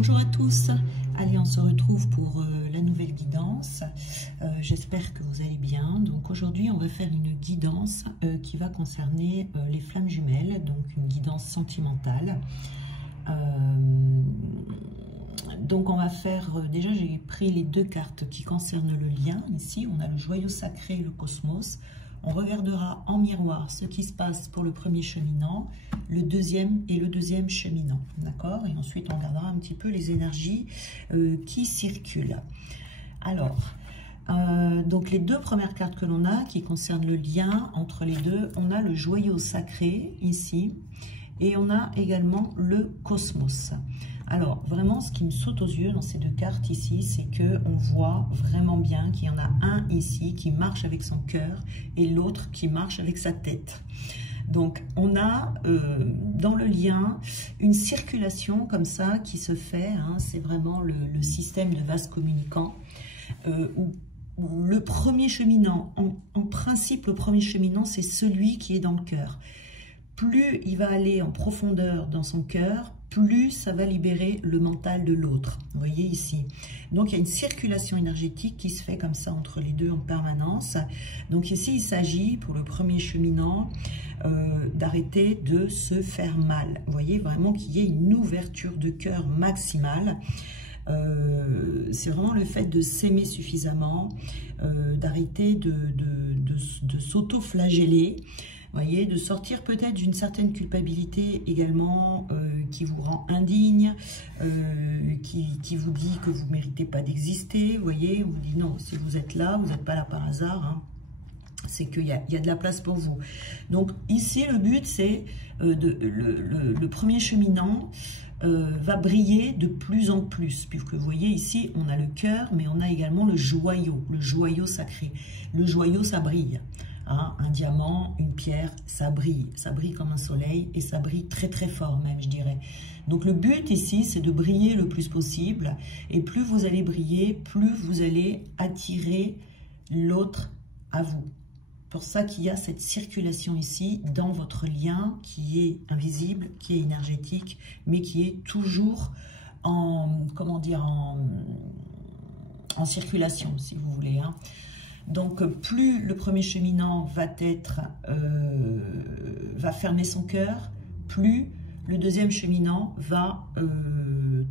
Bonjour à tous, allez on se retrouve pour la nouvelle guidance, j'espère que vous allez bien. Donc aujourd'hui on va faire une guidance qui va concerner les flammes jumelles, donc une guidance sentimentale. Donc on va faire, déjà j'ai pris les deux cartes qui concernent le lien, ici on a le joyau sacré et le cosmos. On regardera en miroir ce qui se passe pour le premier cheminant, le deuxième et le deuxième cheminant, d'accord? Et ensuite, on regardera un petit peu les énergies qui circulent. Alors, donc les deux premières cartes que l'on a, qui concernent le lien entre les deux, on a le joyau sacré, ici, et on a également le cosmos. Alors, vraiment, ce qui me saute aux yeux dans ces deux cartes ici, c'est qu'on voit vraiment bien qu'il y en a un ici qui marche avec son cœur et l'autre qui marche avec sa tête. Donc, on a dans le lien une circulation comme ça qui se fait. Hein, c'est vraiment le système de vase communicant où le premier cheminant, en principe, le premier cheminant, c'est celui qui est dans le cœur. Plus il va aller en profondeur dans son cœur, plus ça va libérer le mental de l'autre. Vous voyez ici. Donc, il y a une circulation énergétique qui se fait comme ça entre les deux en permanence. Donc, ici, il s'agit, pour le premier cheminant, d'arrêter de se faire mal. Vous voyez, vraiment qu'il y ait une ouverture de cœur maximale. C'est vraiment le fait de s'aimer suffisamment, d'arrêter de s'auto-flageller. Voyez, de sortir peut-être d'une certaine culpabilité également qui vous rend indigne, qui vous dit que vous ne méritez pas d'exister. Vous voyez, on vous dit non, si vous êtes là, vous n'êtes pas là par hasard. Hein. C'est qu'il y a de la place pour vous. Donc ici, le but, c'est le premier cheminant va briller de plus en plus. Puisque vous voyez ici, on a le cœur, mais on a également le joyau sacré. Le joyau, ça brille. Hein, un diamant, une pierre, ça brille comme un soleil et ça brille très très fort même, je dirais. Donc le but ici, c'est de briller le plus possible et plus vous allez briller, plus vous allez attirer l'autre à vous. Pour ça qu'il y a cette circulation ici dans votre lien qui est invisible, qui est énergétique, mais qui est toujours en, comment dire, en circulation, si vous voulez, hein. Donc, plus le premier cheminant va fermer son cœur, plus le deuxième cheminant va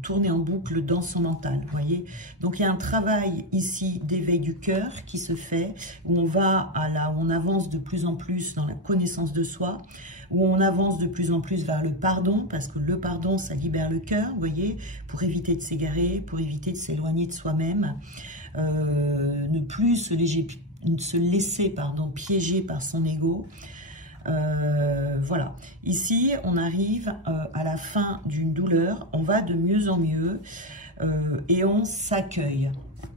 tourner en boucle dans son mental, vous voyez. Donc, il y a un travail ici d'éveil du cœur qui se fait, où on va où on avance de plus en plus dans la connaissance de soi, où on avance de plus en plus vers le pardon, parce que le pardon, ça libère le cœur, vous voyez, pour éviter de s'égarer, pour éviter de s'éloigner de soi-même. Ne plus se laisser piéger par son ego. Voilà. Ici, on arrive à la fin d'une douleur, on va de mieux en mieux et on s'accueille.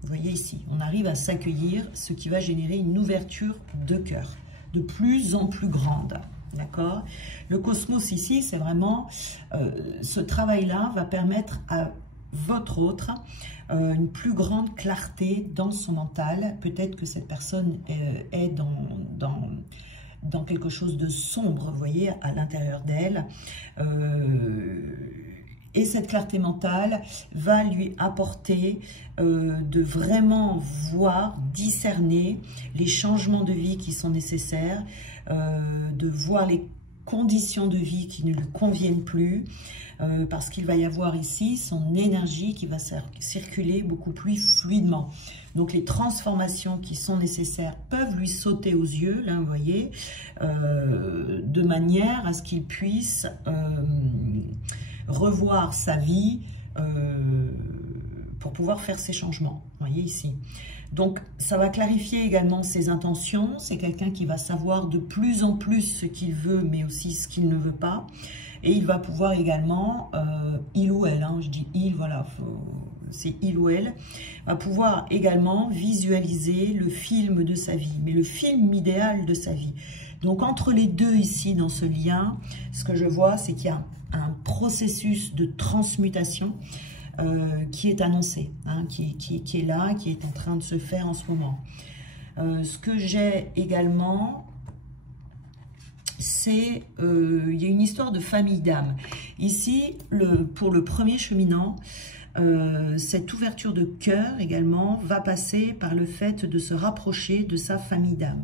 Vous voyez ici, on arrive à s'accueillir, ce qui va générer une ouverture de cœur de plus en plus grande. D'accord? Le cosmos ici, c'est vraiment ce travail-là va permettre à votre autre une plus grande clarté dans son mental. Peut-être que cette personne est dans quelque chose de sombre, vous voyez, à l'intérieur d'elle. Et cette clarté mentale va lui apporter de vraiment voir, discerner les changements de vie qui sont nécessaires, de voir les conditions de vie qui ne lui conviennent plus, parce qu'il va y avoir ici son énergie qui va circuler beaucoup plus fluidement. Donc les transformations qui sont nécessaires peuvent lui sauter aux yeux, là vous voyez, de manière à ce qu'il puisse revoir sa vie pour pouvoir faire ces changements, vous voyez ici. Donc, ça va clarifier également ses intentions. C'est quelqu'un qui va savoir de plus en plus ce qu'il veut, mais aussi ce qu'il ne veut pas. Et il va pouvoir également, il ou elle, hein, je dis il, voilà, c'est il ou elle, va pouvoir également visualiser le film de sa vie, mais le film idéal de sa vie. Donc, entre les deux ici, dans ce lien, ce que je vois, c'est qu'il y a un processus de transmutation qui est annoncé, hein, qui est là, qui est en train de se faire en ce moment. Ce que j'ai également, c'est il y a une histoire de famille d'âme. Ici, pour le premier cheminant, cette ouverture de cœur également va passer par le fait de se rapprocher de sa famille d'âme.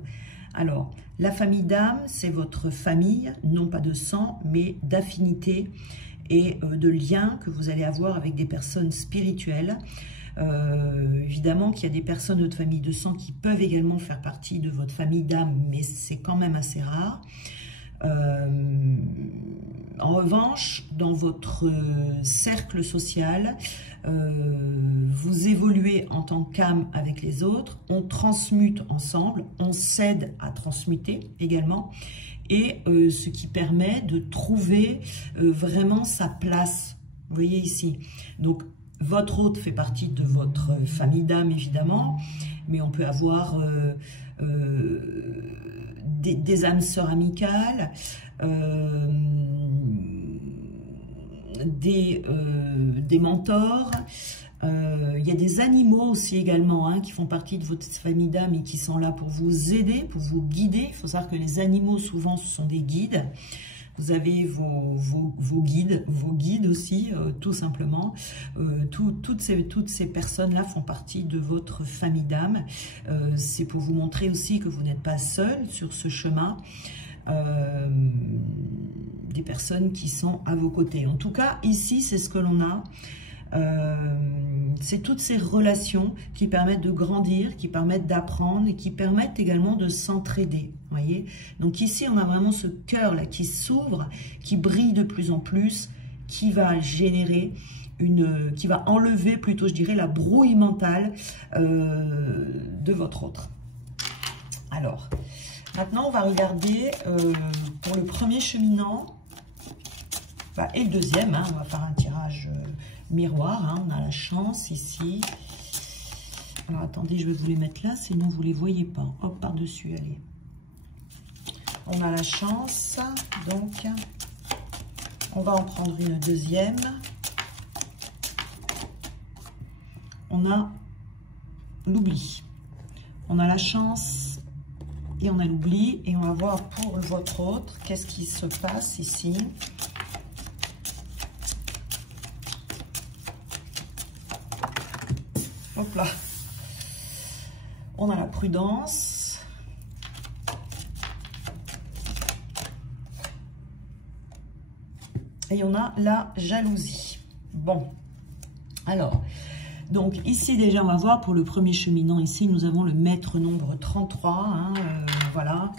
Alors, la famille d'âme, c'est votre famille, non pas de sang, mais d'affinité et de liens que vous allez avoir avec des personnes spirituelles. Évidemment qu'il y a des personnes de votre famille de sang qui peuvent également faire partie de votre famille d'âme, mais c'est quand même assez rare. En revanche, dans votre cercle social, vous évoluez en tant qu'âme avec les autres, on transmute ensemble, on s'aide à transmuter également, et ce qui permet de trouver vraiment sa place. Vous voyez ici, donc votre hôte fait partie de votre famille d'âme évidemment, mais on peut avoir des âmes sœurs amicales, des mentors. Il y a des animaux aussi également qui font partie de votre famille d'âme et qui sont là pour vous aider, pour vous guider. Il faut savoir que les animaux souvent ce sont des guides. Vous avez vos guides aussi, tout simplement. Toutes ces personnes-là font partie de votre famille d'âme. C'est pour vous montrer aussi que vous n'êtes pas seul sur ce chemin. Des personnes qui sont à vos côtés. En tout cas, ici, c'est ce que l'on a. C'est toutes ces relations qui permettent de grandir, qui permettent d'apprendre et qui permettent également de s'entraider. Voyez. Donc ici, on a vraiment ce cœur-là qui s'ouvre, qui brille de plus en plus, qui va générer qui va enlever plutôt, je dirais, la brouille mentale de votre autre. Alors, maintenant, on va regarder pour le premier cheminant et le deuxième. On va faire un tirage miroir. On a la chance ici. Alors, attendez, je vais vous les mettre là, sinon vous ne les voyez pas. Hop, par-dessus, allez. On a la chance, donc on va en prendre une deuxième. On a l'oubli. On a la chance et on a l'oubli. Et on va voir pour votre autre, qu'est-ce qui se passe ici. Hop là. On a la prudence. Et on a la jalousie. Bon, alors, donc ici déjà, on va voir pour le premier cheminant, ici, nous avons le maître nombre 33, voilà.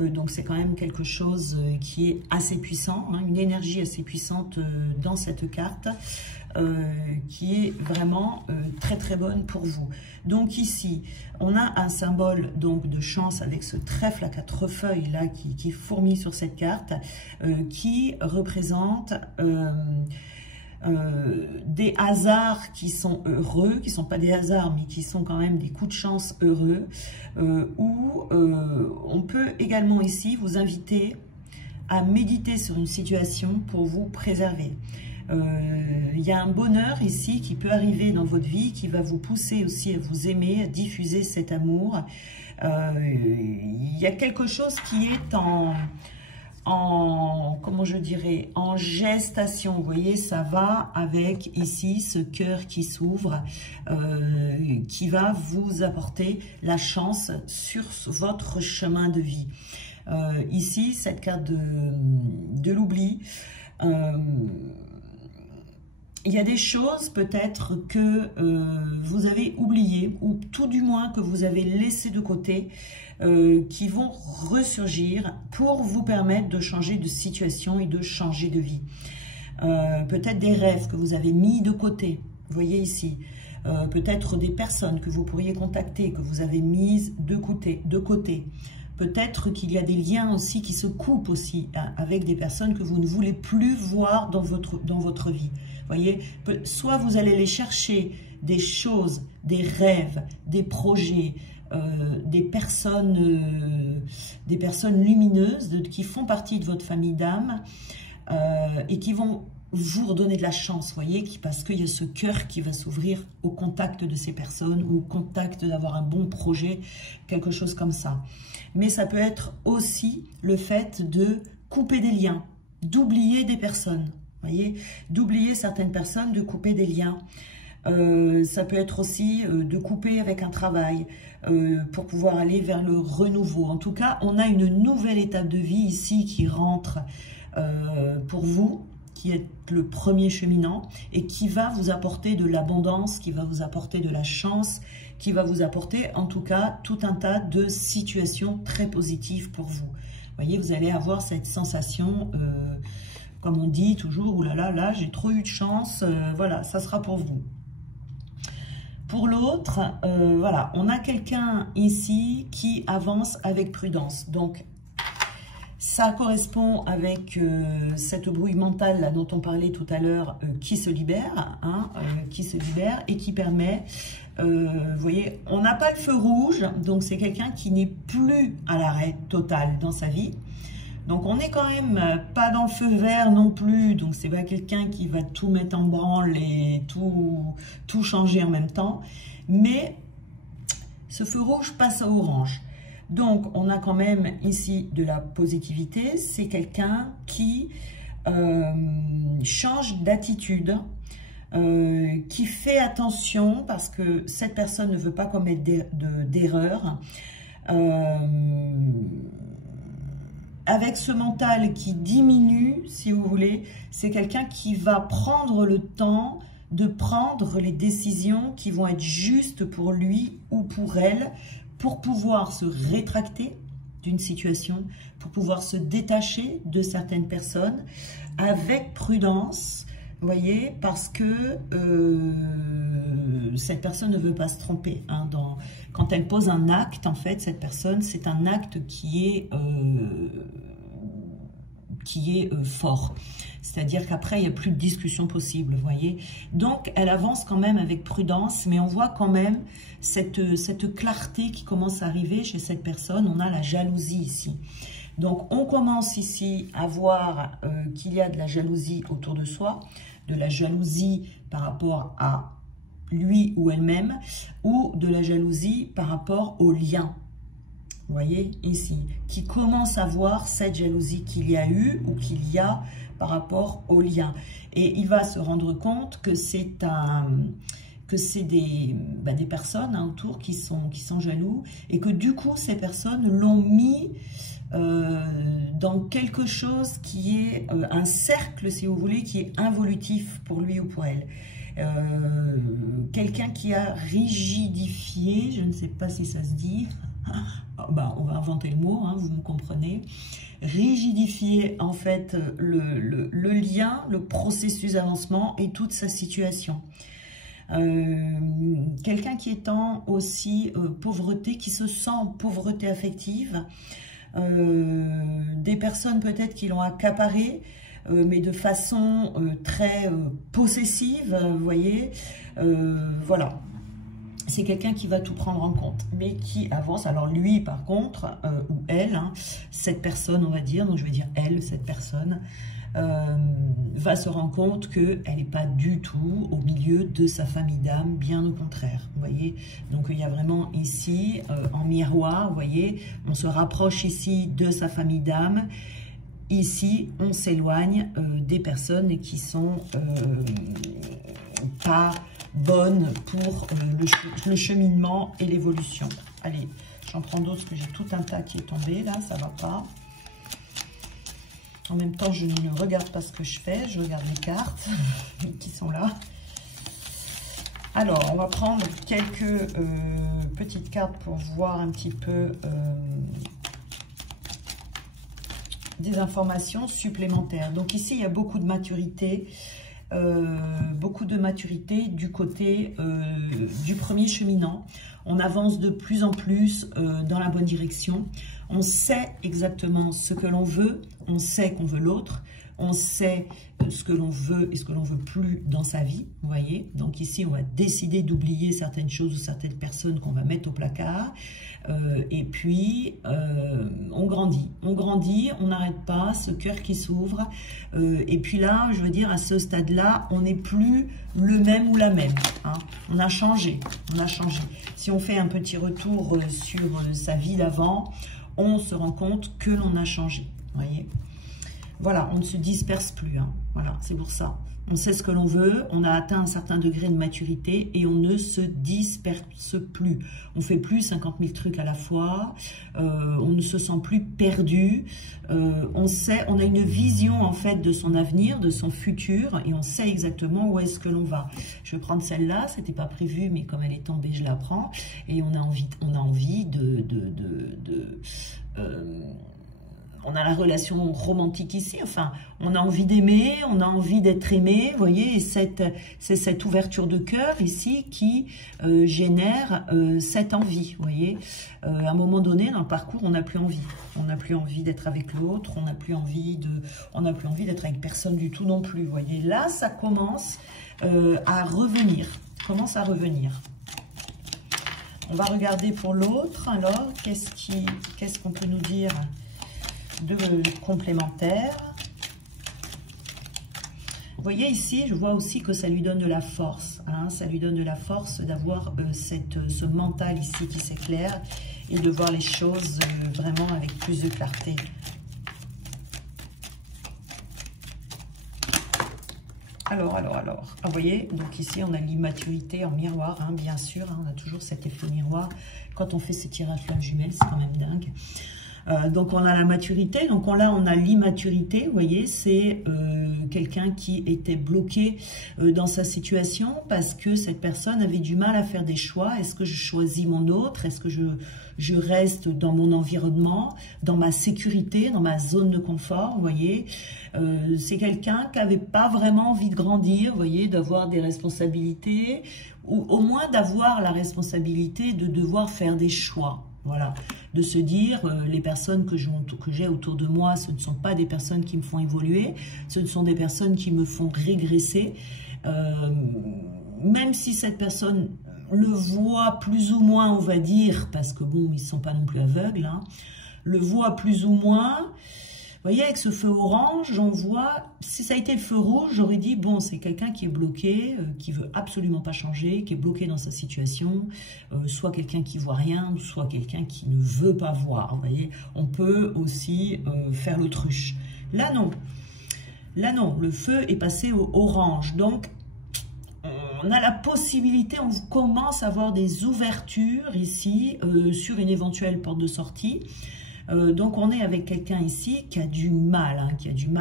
Donc c'est quand même quelque chose qui est assez puissant, une énergie assez puissante dans cette carte, qui est vraiment très très bonne pour vous. Donc ici, on a un symbole donc de chance avec ce trèfle à 4 feuilles là qui fourmille sur cette carte, qui représente des hasards qui sont heureux, qui ne sont pas des hasards, mais qui sont quand même des coups de chance heureux, où on peut également ici vous inviter à méditer sur une situation pour vous préserver. Il y a un bonheur ici qui peut arriver dans votre vie, qui va vous pousser aussi à vous aimer, à diffuser cet amour. Il y a quelque chose qui est comment je dirais, en gestation. Vous voyez, ça va avec ici ce cœur qui s'ouvre, qui va vous apporter la chance sur votre chemin de vie. Ici, cette carte de l'oubli, il y a des choses peut-être que vous avez oubliées, ou tout du moins que vous avez laissées de côté, qui vont ressurgir pour vous permettre de changer de situation et de changer de vie. Peut-être des rêves que vous avez mis de côté, vous voyez ici. Peut-être des personnes que vous pourriez contacter, que vous avez mises de côté. Peut-être qu'il y a des liens aussi qui se coupent aussi avec des personnes que vous ne voulez plus voir dans votre vie. Voyez, soit vous allez aller chercher des choses, des rêves, des projets, des personnes lumineuses qui font partie de votre famille d'âme et qui vont vous redonner de la chance, voyez, parce qu'il y a ce cœur qui va s'ouvrir au contact de ces personnes ou au contact d'avoir un bon projet, quelque chose comme ça. Mais ça peut être aussi le fait de couper des liens, d'oublier des personnes, voyez, d'oublier certaines personnes, de couper des liens. Ça peut être aussi de couper avec un travail pour pouvoir aller vers le renouveau. En tout cas, on a une nouvelle étape de vie ici qui rentre pour vous, qui est le premier cheminant et qui va vous apporter de l'abondance, qui va vous apporter de la chance, qui va vous apporter en tout cas tout un tas de situations très positives pour vous. Vous voyez, vous allez avoir cette sensation, comme on dit toujours, oulala, là j'ai trop eu de chance, voilà, ça sera pour vous. Pour l'autre, voilà, on a quelqu'un ici qui avance avec prudence. Donc, ça correspond avec cette brouille mentale là, dont on parlait tout à l'heure, qui se libère, hein, qui se libère et qui permet, vous voyez, on n'a pas le feu rouge, donc c'est quelqu'un qui n'est plus à l'arrêt total dans sa vie. Donc on n'est quand même pas dans le feu vert non plus, donc c'est pas quelqu'un qui va tout mettre en branle et tout changer en même temps. Mais ce feu rouge passe à orange. Donc on a quand même ici de la positivité, c'est quelqu'un qui change d'attitude, qui fait attention parce que cette personne ne veut pas commettre d'erreur. Avec ce mental qui diminue, si vous voulez, c'est quelqu'un qui va prendre le temps de prendre les décisions qui vont être justes pour lui ou pour elle, pour pouvoir se rétracter d'une situation, pour pouvoir se détacher de certaines personnes avec prudence, vous voyez, parce que cette personne ne veut pas se tromper. Hein, quand elle pose un acte, en fait, cette personne, c'est un acte qui est fort. C'est-à-dire qu'après, il n'y a plus de discussion possible, vous voyez. Donc, elle avance quand même avec prudence, mais on voit quand même cette clarté qui commence à arriver chez cette personne. On a la jalousie ici. Donc, on commence ici à voir qu'il y a de la jalousie autour de soi, de la jalousie par rapport à lui ou elle-même, ou de la jalousie par rapport au lien. Vous voyez, ici, qui commence à voir cette jalousie qu'il y a eu ou qu'il y a par rapport au lien. Et il va se rendre compte que c'est des personnes autour qui sont jaloux et que du coup, ces personnes l'ont mis dans quelque chose qui est un cercle, si vous voulez, qui est involutif pour lui ou pour elle. Quelqu'un qui a rigidifié, je ne sais pas si ça se dit, on va inventer le mot, hein, vous me comprenez, rigidifier en fait le lien, le processus d'avancement et toute sa situation. Quelqu'un qui est en aussi pauvreté, qui se sent en pauvreté affective, des personnes peut-être qui l'ont accaparé, mais de façon très possessive, vous voyez, voilà. C'est quelqu'un qui va tout prendre en compte, mais qui avance. Alors lui, par contre, ou elle, hein, cette personne, on va dire, donc je vais dire elle, cette personne, va se rendre compte qu'elle n'est pas du tout au milieu de sa famille d'âme, bien au contraire, vous voyez. Donc il y a vraiment ici, en miroir, vous voyez, on se rapproche ici de sa famille d'âme. Ici, on s'éloigne des personnes qui sont pas bonnes pour le cheminement et l'évolution. Allez, j'en prends d'autres parce que j'ai tout un tas qui est tombé là, ça va pas. En même temps, je ne regarde pas ce que je fais, je regarde les cartes qui sont là. Alors, on va prendre quelques petites cartes pour voir un petit peu des informations supplémentaires. Donc ici, il y a beaucoup de maturité. Du côté du premier cheminant. On avance de plus en plus dans la bonne direction. On sait exactement ce que l'on veut, on sait qu'on veut l'autre. on sait ce que l'on veut et ce que l'on veut plus dans sa vie, vous voyez. Donc ici, on va décider d'oublier certaines choses ou certaines personnes qu'on va mettre au placard. Et puis, on grandit, on n'arrête pas, ce cœur qui s'ouvre. Et puis là, je veux dire, à ce stade-là, on n'est plus le même ou la même. Hein. On a changé, Si on fait un petit retour sur sa vie d'avant, on se rend compte que l'on a changé, vous voyez. Voilà, on ne se disperse plus, hein. Voilà, c'est pour ça. On sait ce que l'on veut, on a atteint un certain degré de maturité et on ne se disperse plus. On fait plus 50 000 trucs à la fois, on ne se sent plus perdu, on a une vision en fait de son avenir, de son futur et on sait exactement où est-ce que l'on va. Je vais prendre celle-là, c'était pas prévu mais comme elle est tombée, je la prends et on a envie on a la relation romantique ici, enfin, on a envie d'aimer, on a envie d'être aimé, vous voyez, et c'est cette ouverture de cœur ici qui génère cette envie, vous voyez. À un moment donné, dans le parcours, on n'a plus envie. On n'a plus envie d'être avec l'autre, on n'a plus envie d'être avec personne du tout non plus, vous voyez. Là, ça commence à revenir, On va regarder pour l'autre, alors, qu'est-ce qu'on peut nous dire de complémentaire. Vous voyez ici, je vois aussi que ça lui donne de la force. Hein, ça lui donne de la force d'avoir ce mental ici qui s'éclaire et de voir les choses vraiment avec plus de clarté. Alors. Ah, vous voyez, donc ici, on a l'immaturité en miroir, hein, bien sûr. Hein, on a toujours cet effet miroir. Quand on fait ces tirages flammes jumelles, c'est quand même dingue. Donc on a la maturité, donc là on a l'immaturité, vous voyez, c'est quelqu'un qui était bloqué dans sa situation parce que cette personne avait du mal à faire des choix. Est-ce que je choisis mon autre? Est-ce que je reste dans mon environnement, dans ma sécurité, dans ma zone de confort, vous voyez? C'est quelqu'un qui n'avait pas vraiment envie de grandir, vous voyez, d'avoir des responsabilités, ou au moins d'avoir la responsabilité de devoir faire des choix. Voilà, de se dire, les personnes que j'ai autour de moi, ce ne sont pas des personnes qui me font évoluer, ce ne sont des personnes qui me font régresser. Même si cette personne le voit plus ou moins, on va dire, parce que bon, ils ne sont pas non plus aveugles, hein, le voit plus ou moins. Vous voyez, avec ce feu orange, on voit, si ça a été le feu rouge, j'aurais dit, bon, c'est quelqu'un qui est bloqué, qui veut absolument pas changer, qui est bloqué dans sa situation, soit quelqu'un qui voit rien, soit quelqu'un qui ne veut pas voir, vous voyez. On peut aussi faire l'autruche. Là, non. Là, non. Le feu est passé au orange. Donc, on a la possibilité, on commence à avoir des ouvertures ici sur une éventuelle porte de sortie. Donc on est avec quelqu'un ici qui a du mal, hein,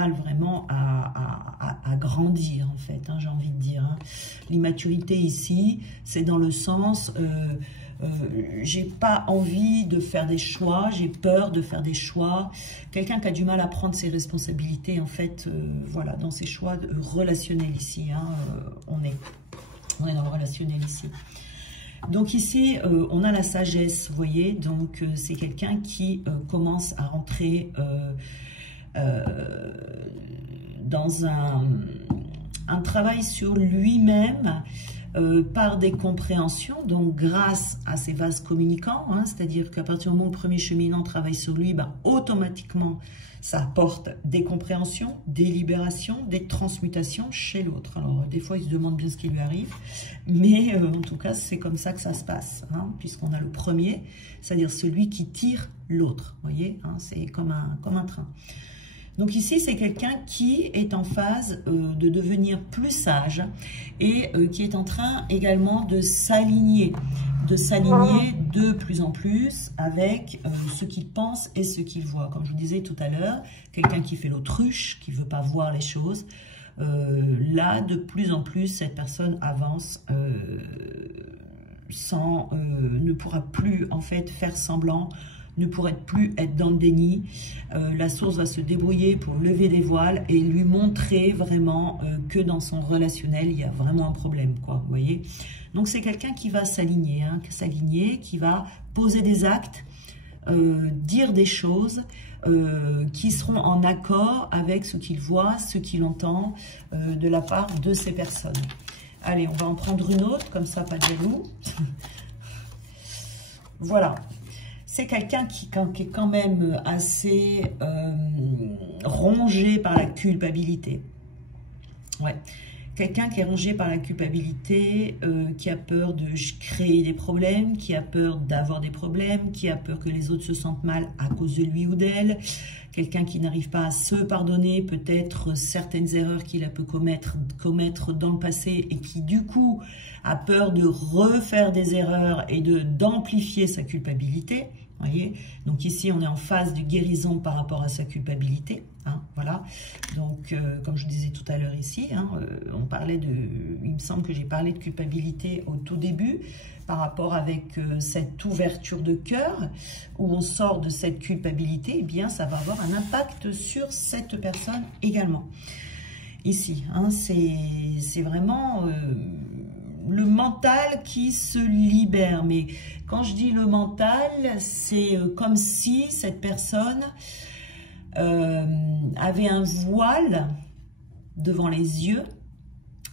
vraiment à grandir en fait, hein, j'ai envie de dire. Hein. L'immaturité ici, c'est dans le sens, j'ai pas envie de faire des choix, j'ai peur de faire des choix. Quelqu'un qui a du mal à prendre ses responsabilités en fait, voilà, dans ses choix relationnels ici, hein, on est dans le relationnel ici. Donc ici, on a la sagesse, vous voyez, donc c'est quelqu'un qui commence à rentrer dans un travail sur lui-même par des compréhensions, donc grâce à ses vases communicants, hein, c'est-à-dire qu'à partir du moment où le premier cheminant travaille sur lui, ben, automatiquement, ça apporte des compréhensions, des libérations, des transmutations chez l'autre. Alors, des fois, il se demande bien ce qui lui arrive, mais en tout cas, c'est comme ça que ça se passe, hein, puisqu'on a le premier, c'est-à-dire celui qui tire l'autre, vous voyez, hein, c'est comme un train. Donc ici, c'est quelqu'un qui est en phase de devenir plus sage et qui est en train également de s'aligner de plus en plus avec ce qu'il pense et ce qu'il voit. Comme je vous disais tout à l'heure, quelqu'un qui fait l'autruche, qui ne veut pas voir les choses. Là, de plus en plus, cette personne avance ne pourra plus en fait faire semblant, ne pourrait plus être dans le déni. La source va se débrouiller pour lever les voiles et lui montrer vraiment que dans son relationnel, il y a vraiment un problème, quoi, vous voyez. Donc, c'est quelqu'un qui va s'aligner, hein, qui va poser des actes, dire des choses, qui seront en accord avec ce qu'il voit, ce qu'il entend de la part de ces personnes. Allez, on va en prendre une autre, comme ça, pas de jaloux. Voilà. C'est quelqu'un qui est quand même assez rongé par la culpabilité. Ouais. Quelqu'un qui est rongé par la culpabilité, qui a peur de créer des problèmes, qui a peur d'avoir des problèmes, qui a peur que les autres se sentent mal à cause de lui ou d'elle. Quelqu'un qui n'arrive pas à se pardonner peut-être certaines erreurs qu'il a pu commettre dans le passé et qui du coup a peur de refaire des erreurs et d'amplifier sa culpabilité. Voyez, donc ici on est en phase de guérison par rapport à sa culpabilité, hein, voilà. Donc comme je disais tout à l'heure ici, hein, on parlait il me semble que j'ai parlé de culpabilité au tout début par rapport avec cette ouverture de cœur où on sort de cette culpabilité. Eh bien ça va avoir un impact sur cette personne également. Ici, hein, c'est vraiment le mental qui se libère. Mais quand je dis le mental, c'est comme si cette personne avait un voile devant les yeux,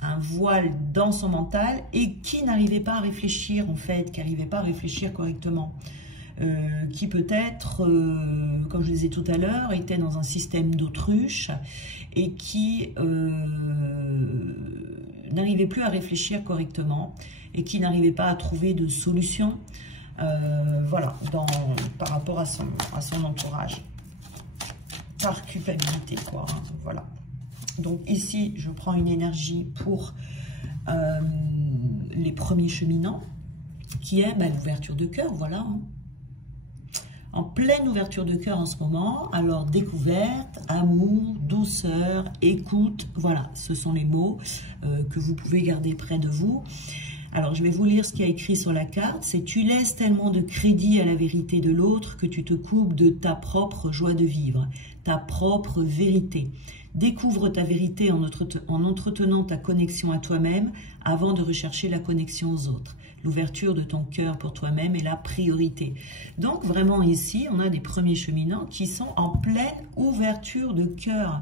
un voile dans son mental et qui n'arrivait pas à réfléchir en fait, qui n'arrivait pas à réfléchir correctement. Qui peut-être, comme je le disais tout à l'heure, était dans un système d'autruche et qui n'arrivait plus à réfléchir correctement et qui n'arrivait pas à trouver de solution, voilà, par rapport à son entourage, par culpabilité, quoi, hein, voilà. Donc ici, je prends une énergie pour les premiers cheminants, qui est l'ouverture de cœur, voilà, hein. En pleine ouverture de cœur en ce moment, alors découverte, amour, douceur, écoute, voilà, ce sont les mots que vous pouvez garder près de vous. Alors je vais vous lire ce qu'il y a écrit sur la carte, c'est « Tu laisses tellement de crédit à la vérité de l'autre que tu te coupes de ta propre joie de vivre, ta propre vérité. Découvre ta vérité en entretenant ta connexion à toi-même avant de rechercher la connexion aux autres. L'ouverture de ton cœur pour toi-même est la priorité. » Donc vraiment ici, on a des premiers cheminants qui sont en pleine ouverture de cœur.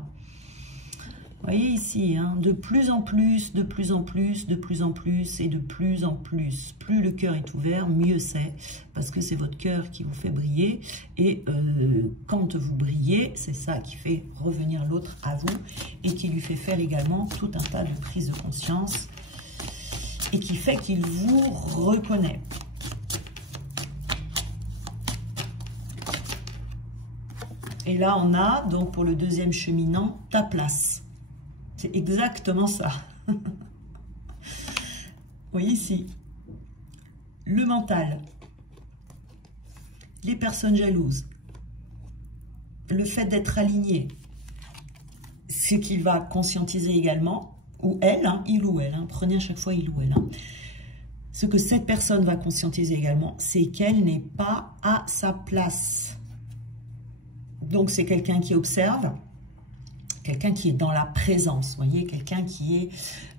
Vous voyez ici, hein, de plus en plus, de plus en plus, de plus en plus et de plus en plus. Plus le cœur est ouvert, mieux c'est, parce que c'est votre cœur qui vous fait briller. Et quand vous brillez, c'est ça qui fait revenir l'autre à vous et qui lui fait faire également tout un tas de prises de conscience et qui fait qu'il vous reconnaît. Et là, on a, donc pour le deuxième cheminant, ta place. C'est exactement ça. Vous voyez ici, le mental, les personnes jalouses, le fait d'être aligné, ce qu'il va conscientiser également, ou elle, hein, il ou elle, hein, prenez à chaque fois il ou elle. Hein. Ce que cette personne va conscientiser également, c'est qu'elle n'est pas à sa place. Donc c'est quelqu'un qui observe, quelqu'un qui est dans la présence, vous voyez, quelqu'un qui est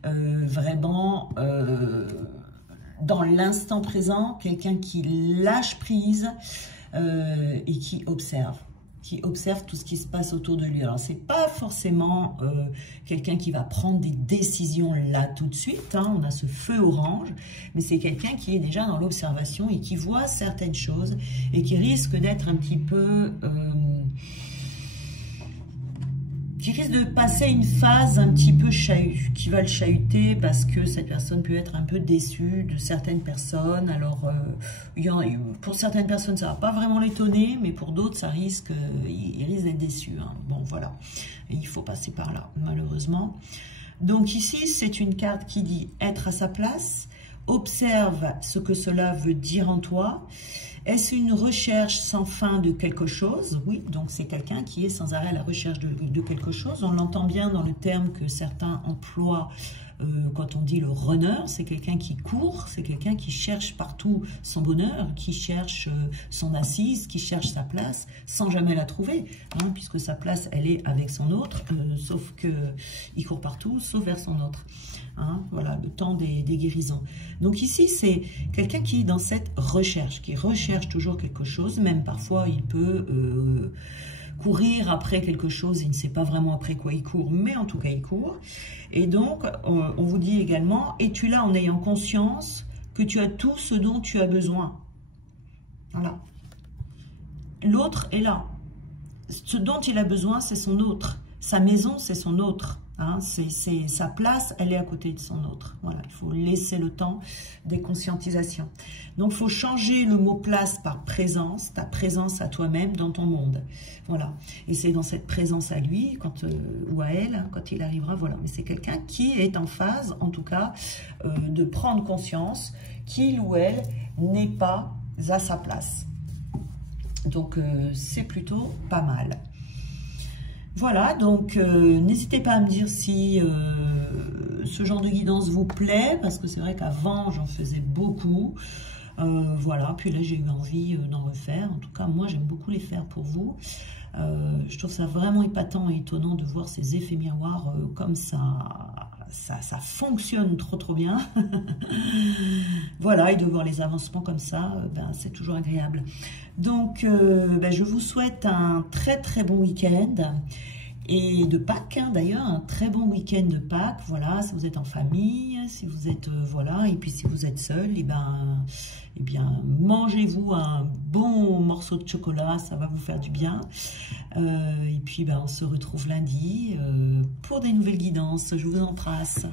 vraiment dans l'instant présent, quelqu'un qui lâche prise et qui observe tout ce qui se passe autour de lui. Alors, c'est pas forcément quelqu'un qui va prendre des décisions là tout de suite, hein, on a ce feu orange, mais c'est quelqu'un qui est déjà dans l'observation et qui voit certaines choses et qui risque d'être un petit peu... qui risque de passer une phase un petit peu qui va le chahuter parce que cette personne peut être un peu déçue de certaines personnes. Alors, pour certaines personnes, ça ne va pas vraiment l'étonner, mais pour d'autres, il risque d'être déçu. Hein. Bon, voilà. Et il faut passer par là, malheureusement. Donc ici, c'est une carte qui dit être à sa place, observe ce que cela veut dire en toi. Est-ce une recherche sans fin de quelque chose? Oui, donc c'est quelqu'un qui est sans arrêt à la recherche de quelque chose. On l'entend bien dans le terme que certains emploient quand on dit le runner. C'est quelqu'un qui court, c'est quelqu'un qui cherche partout son bonheur, qui cherche son assise, qui cherche sa place sans jamais la trouver, hein, puisque sa place, elle est avec son autre, sauf qu'il court partout, sauf vers son autre. Hein, voilà, le temps des guérisons. Donc ici, c'est quelqu'un qui est dans cette recherche, qui recherche toujours quelque chose, même parfois il peut courir après quelque chose, il ne sait pas vraiment après quoi il court, mais en tout cas il court. Et donc, on vous dit également, es-tu là en ayant conscience que tu as tout ce dont tu as besoin? Voilà. L'autre est là. Ce dont il a besoin, c'est son autre. Sa maison, c'est son autre. Hein, sa place, elle est à côté de son autre. Voilà, il faut laisser le temps des conscientisations. Donc, il faut changer le mot place par présence, ta présence à toi-même dans ton monde. Voilà. Et c'est dans cette présence à lui, ou à elle, hein, quand il arrivera, voilà. Mais c'est quelqu'un qui est en phase, en tout cas, de prendre conscience qu'il ou elle n'est pas à sa place. Donc, c'est plutôt pas mal. Voilà, donc n'hésitez pas à me dire si ce genre de guidance vous plaît, parce que c'est vrai qu'avant, j'en faisais beaucoup. Voilà, puis là, j'ai eu envie d'en refaire. En tout cas, moi, j'aime beaucoup les faire pour vous. Je trouve ça vraiment épatant et étonnant de voir ces effets miroirs comme ça. Ça fonctionne trop bien. Voilà, et de voir les avancements comme ça, c'est toujours agréable. Donc, je vous souhaite un très bon week-end. Et de Pâques, hein, d'ailleurs, un très bon week-end de Pâques. Voilà, si vous êtes en famille, si vous êtes, voilà, et puis si vous êtes seul, et bien, mangez-vous un bon morceau de chocolat, ça va vous faire du bien. Et puis, on se retrouve lundi pour des nouvelles guidances. Je vous embrasse.